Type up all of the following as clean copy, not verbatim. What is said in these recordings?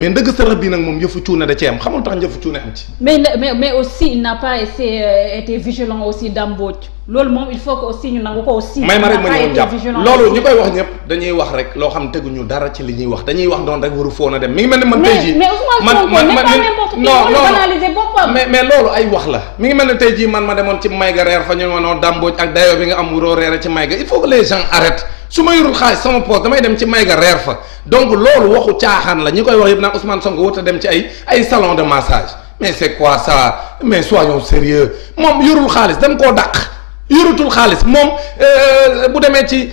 mais ndëgg sërëx bi nag moom yëfu cuune da cee am xamul tax yëfu cuune am ci. mais aussi il n'a pas été vigilant aussi Dame Mbodj loolu moom il faut que aussi ñu nangu ko aussi. may ma rek ma ñëw jàpp loolu ñi koy wax ñëpp dañuy wax rek loo xam teguñu dara ci li ñuy wax dañuy wax noonu rek waru foon a dem mi ngi mel ni man. tey jii mais mais loolu ay wax la mi ngi mel ni tey jii man ma demoon ci Mayga reer fa ñu ma noo Dame Mbodj ak dayoo bi nga am wuroo reere ci Mayga il faut que les gens arrêtent. su ma yorul xaalis sama poche damay dem ci Mayga reer fa donc loolu waxu caaxaan la ñi koy wax yëpp naan Ousmane Sonko wut a dem ci ay salon de massage mais c'est quoi ça mais soyons sérieux moom yorul xaalis dañ koo dàq yorutul xaalis moom bu demee ci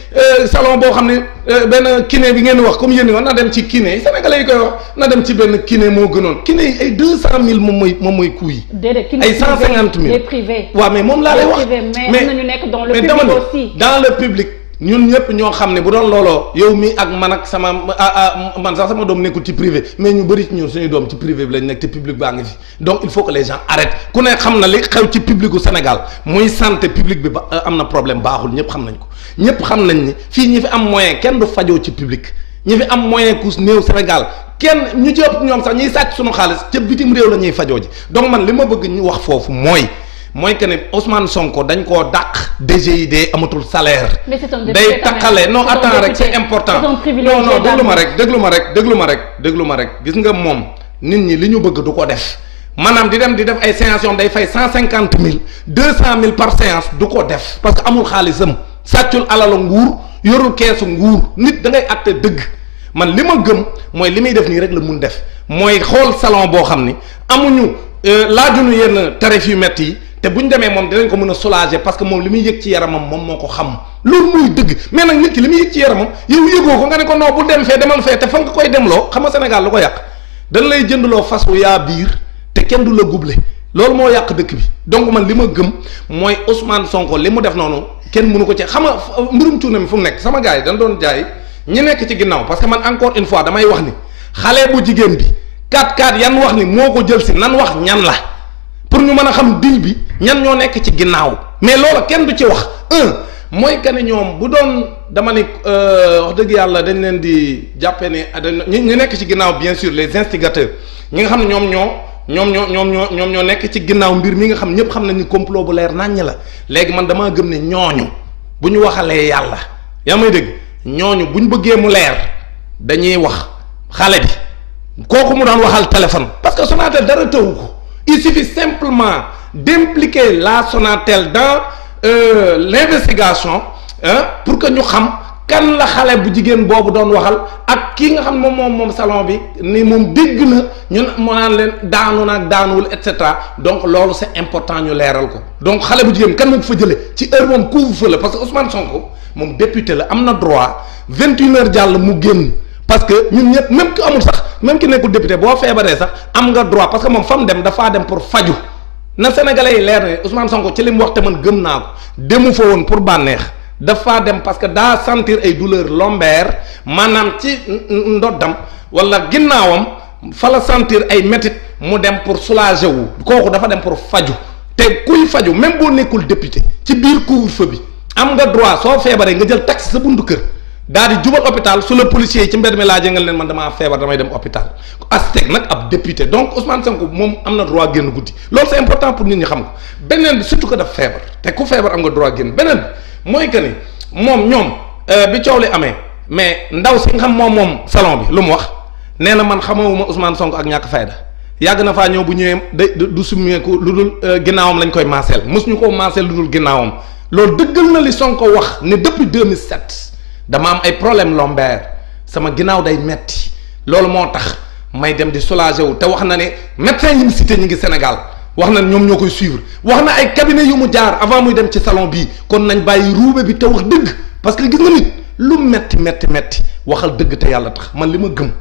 salon boo xam ne benn kiné bi ngeen wax comme yéen wax na dem ci kiné sénégalais yi koy wax na dem ci benn kiné moo gënoon kiné yi ay 200 000 moom mooy coût yi. ay 150 000 les privés. waaw mais moom laa lay wax mais am na ñu nekk dans le public aussi. dans le public. ñun ñëpp ñoo xam ne bu doon looloo yow mi ak man ak sama man sax sama doom nekkul ci privé mais ñu bëri ci ñun suñu doom ci privé bi lañ nekk te public baa ngi fi donc il faut que les gens arrêtent ku ne xam na li xew ci publicu Sénégal muy santé publique bi ba am na problème baaxul ñëpp xam nañ ko ñëpp xam nañ ni fii ñi fi am moyen kenn du fajoo ci public ñi fi am moyen ku néew Sénégal kenn ñu ci ëpp ñoom sax ñiy sàcc suñu xaalis ca bitim réew la ñuy fajoo ji donc man li ma bëgg ñu wax foofu mooy que ne Ousmane Sonko dañ koo dàq DGID amatul salaire. day takkale non attends rek c'est important non déglu ma rek gis nga moom nit ñi li ñu bëgg du ko def maanaam di def ay séances yoo day fay 150 000 200 000 par séance du ko def parce que amul xaalisam sàccul alalu nguur yorul keesu nguur nit da ngay àtte dëgg man li ma gëm mooy li muy def nii rek la mun def mooy xool salon boo xam ni amuñu laajuñu yenn tarif yu métti yi. te bu ñu demee moom dinañ ko mën a soulager parce que moom li muy yëg ci yaramam moom moo ko xam loolu muy dëgg mais nag nit ki li muy yëg ci yaramam yow yëgoo ko nga ne ko non bu dem fee demal fee te fa nga koy demloo xam nga Sénégal lu ko yàq dañ lay jëndloo fas wu yaa biir te kenn du la guble loolu moo yàq dëkk bi donc man li ma gëm mooy Ousmane Sonko li mu def noonu kenn mënu ko ci xam nga mbirum cuune mi fu mu nekk sama gars yi dañ doon jaay ñi nekk ci ginnaaw parce que man encore une fois damay wax ni xale bu jigéen bi 4-4 yan wax ni moo ko jël si nan wax ñan la pour ñu mën a xam dil bi ñan ñoo nekk ci ginnaaw mais loola kenn du ci wax mooy que ne ñoom bu doon dama ni wax dëgg yàlla dañ leen di jàppee ne ñu nekk ci ginnaaw bien sûr les instigateurs ñi nga xam ne ñoom ñoo nekk ci ginnaaw mbir mi nga xam ñëpp xam nañ ni complot bu leer naññ la léegi man damaa gëm ne ñooñu bu ñu waxalee yàlla yaa may dégg ñooñu bu ñu bëggee mu leer dañuy wax xale bi kooku mu doon waxal téléphone parce que Sonatel dara tëwu ko. Il suffit simplement d'impliquer la Sonatel dans l'investigation pour que ñu xam kan la xale bu jigéen boobu doon waxal ak kii nga xam moom salon bi ni moom dégg na ñun mu naan leen daanu naag daanuwul et cetera donc loolu c'est important ñu leeral ko donc xale bu jigéen kan moo ko fa jëlee ci heure moom couvre-feu la parce que Ousmane Sonko moom député la am na droit 21h jàll mu génn parce que ñun ñëpp même ki amul sax. même ki nekkul député boo feebaree sax am nga droit parce que moom fa mu dem dafaa dem pour faju na sénégalais yi leer ne Ousmane Sonko ci li mu wax te man gëm naa ko demu fa woon pour bànneex dafaa dem parce que daa sentir ay douleur lombaire maanaam ci ndoddam wala ginnaawam fa la sentir ay métit mu dem pour soulager wu kooku dafa dem pour faju te kuy faju même boo nekkul député ci biir couvre-feu bi am nga droit soo feebaree nga jël taxi sa buntu kër daal di jubal hôpital su la policier yi ci mbedd mi laa jëngal leen man damaa feebar damay dem hôpital Aztec nag ab député donc Ousmane Sonko moom am na droit génn guddi loolu c'est important pour nit ñi xam ko beneen bi surtout que daf feebar te ku feebar am nga droit génn beneen bi mooy que ni moom ñoom bi coow li amee mais ndaw si nga xam moom salon bi lu mu wax nee na man xamawuma Ousmane Sonko ak ñàkk fayda yàgg na faa ñëw bu ñëwee du summeeku lu dul ginnaawam lañ koy maaseel mosuñu ko maaseel lu dul ginnaawam loolu dëggal na li Sonko wax ne depuis 2007 dama am ay problème lombaire sama ginnaaw day metti loolu moo tax may dem di soulager wu te wax na ne médecin yi mu cité ñi ngi Sénégal wax na ñoom ñoo koy suivre wax na ay cabinet yu mu jaar avant muy dem ci salon bii kon nañ bàyyi ruube bi te wax dëgg parce que gis nga nit lu metti waxal dëgg te yàlla tax man li ma gëm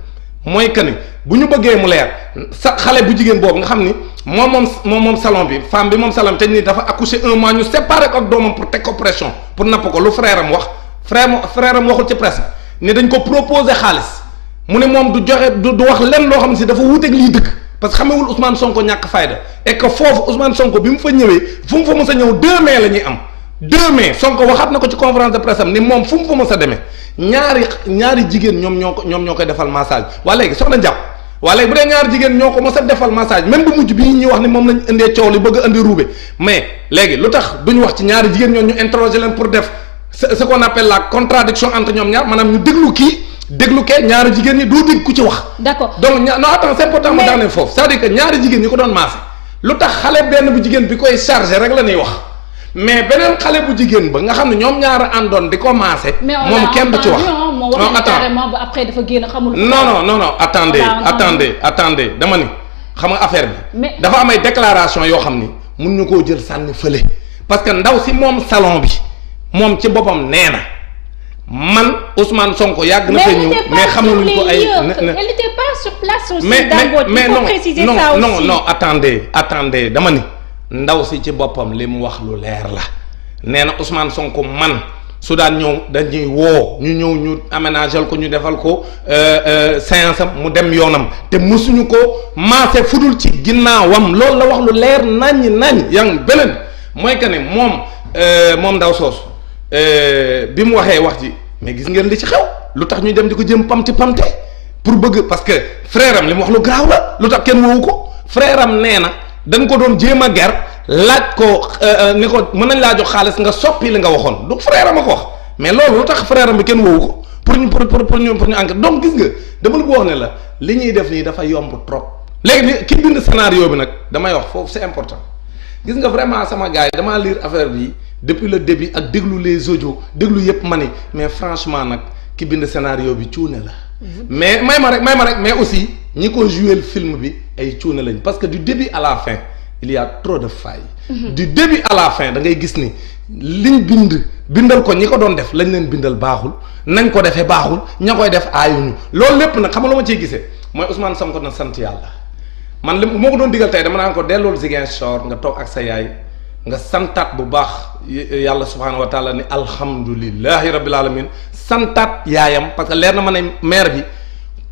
mooy que ni bu ñu bëggee mu leer sa xale bu jigéen boobu nga xam ni moom salon bi femme bi moom salon bi te ni dafa accoucher 1 mois ñu séparé ko ak doomam pour teg ko pression pour napp ko lu frère am wax frère am waxul ci presse ne dañ ko proposer xaalis mu ne moom du joxe du wax lenn loo xam ne si dafa wuuteeg liy dëgg parce que xamewul Ousmane Sonko ñàkk fayda et que foofu Ousmane Sonko bi mu fa ñëwee fu mu fa mës a ñëw 2 mai la ñuy am 2 mai Sonko waxaat na ko ci conférence de presse am ni moom fu mu fa mës a demee ñaari jigéen ñoom ñoo koy defal massage waa léegi soxna jàpp wala bu dee ñaari jigéen ñoo ko mos a defal massage même bu mujj bii ñuy wax ni moom lañ indee coow li bëgg a indi ruube mais léegi lu tax duñu wax ci ñaari jigéen ñoo ñu interroger leen pour def ce qu'on appelle la contradiction entre ñoom ñaar maanaam ñu déglu kii déglu kee ñaari jigéen ñi doo dégg ku ci wax. d'accord donc non attends c'est important ma daaneel foofu c'est-à-dire que ñaari jigéen ñi ko doon maase lu tax xale benn bu jigéen bi koy chargé rek la ñuy wax mais beneen xale bu jigéen ba nga xam ne ñoom ñaar a àndoon di ko maase. moom kenn du ci wax non carrément ba après dafa génn xamul. non attendez dama ni xam nga affaire bi. dafa am ay déclaration yoo xam ni mun ñu koo jël sànni fële parce que ndaw si moom salon bi moom ci boppam nee na. man Ousmane Sonko yàgg na fee ñëw mais xamuñu ko ay. elle n'était pas sur place aussi. mais non aussi. attendez dama ni ndaw si ci boppam li mu wax lu leer la nee na Ousmane Sonko man su daan ñëw dañuy woo ñu ñëw ñu aménagel ko ñu defal ko séance am mu dem yoonam te mësuñu ko maase fudul ci ginnaawam loolu la wax lu leer nañ yang beneen mooy que ne moom ndaw soosu. bi mu waxee wax ji mais gis ngeen li ci xew lu tax ñuy dem di ko jëm pamti pamte pour bëgg parce que frère am li mu wax lu garaaw la lu tax kenn woowu ko frère am nee na dañ ko doon jéem a ger laaj ko ni ko mën nañ laa jox xaalis nga soppi li nga waxoon du frère am a ko wax mais loolu lu tax frère am bi kenn woowu ko pour ñu enquête donc gis nga dama la ko wax ne la li ñuy def nii dafa yomb trop léegi ni ki bind scénario bi nag damay wax foofu c'est important gis nga vraiment sama gars yi damaa lire affaire bi depuis le début ak déglu les audios déglu yëpp ma ni mais franchement nag ki bind scénario bi cuune la mais may ma rek mais aussi ñi ko joué le film bi ay cuune lañ parce que du début à la fin il y a trop de failles du début à la fin da ngay gis ni liñ bindal ko ñi ko doon def lañ leen bindal baaxul nañ ko defee baaxul ña koy def aayuñu loolu lépp nag xam nga lu ma ciy gisee mooy Ousmane Sonko na sant yàlla man li moo ko doon digal tey dama naan ko dellool Ziguinchor nga toog ak sa yaay nga santaat bu baax yàlla subhaanahu wa taala ni alhamdulillahi rabbil alamin santaat yaayam parce que leer na ma ne maire bi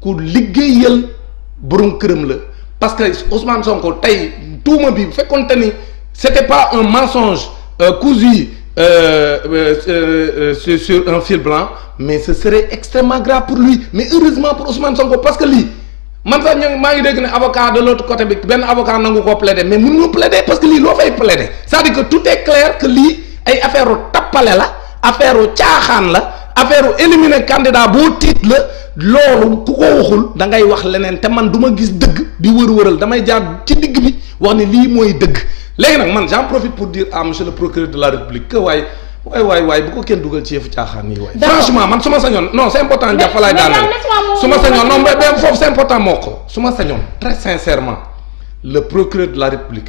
ku liggéeyal borom këram la parce que Ousmane Sonko tey tuuma bi bu fekkoonte ni c'était pas un mensonge cousu sur un fil blanc mais ce serait extrêmement grave pour lui mais heureusement pour Ousmane Sonko parce que lii man sax maa ngi dégg ne avocat de l'autre côté bi benn avocat nangu koo plaider mais mënuñu plaider parce que lii loo fay plaider c'est-à-dire que tout est clair que lii ay affaire u tappale la affaire u caaxaan la affaire u éliminer candidat boo tiit la loolu ku ko waxul da ngay wax leneen te man du ma gis dëgg di wër-wëral damay jaar ci digg bi wax ni lii mooy dëgg léegi nag man j'en profite pour dire à monsieur le procureur de la République que waay bu ko kenn dugal ci yëfu caaxaan nii waay franchement man su ma sañoon non c'est important jàpp laay daaneel su ma sañoon non mais foofu c'est important moo ko su ma sañoon très sincèrement le procureur de la République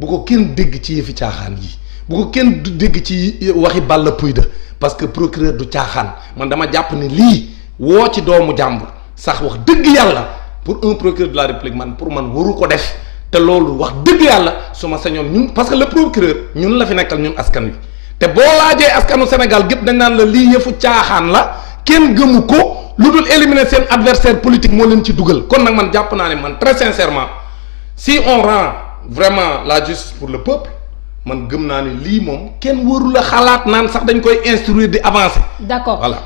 bu ko kenn dégg ci yëfi caaxaan yi bu ko kenn dégg ci waxi Balla Pouye parce que procureur du caaxaan man dama jàpp ne lii woo ci doomu jàmbur sax wax dëgg yàlla pour un procureur de la République man pour man waru ko def te loolu wax dëgg yàlla su ma sañoon ñun parce que le procureur ñun la fi nekkal ñun askan wi te boo laajee askanu Sénégal gépp dañ naan la lii yëfu caaxaan la kenn gëmu ko lu dul éliminer seen adversaire politique moo leen ci dugal kon nag man jàpp naa ne man très sincèrement si on rend vraiment la justice pour le peuple man gëm naa ne lii moom kenn warul a xalaat naan sax dañ koy instruire di avancer. D'accord. Voilà.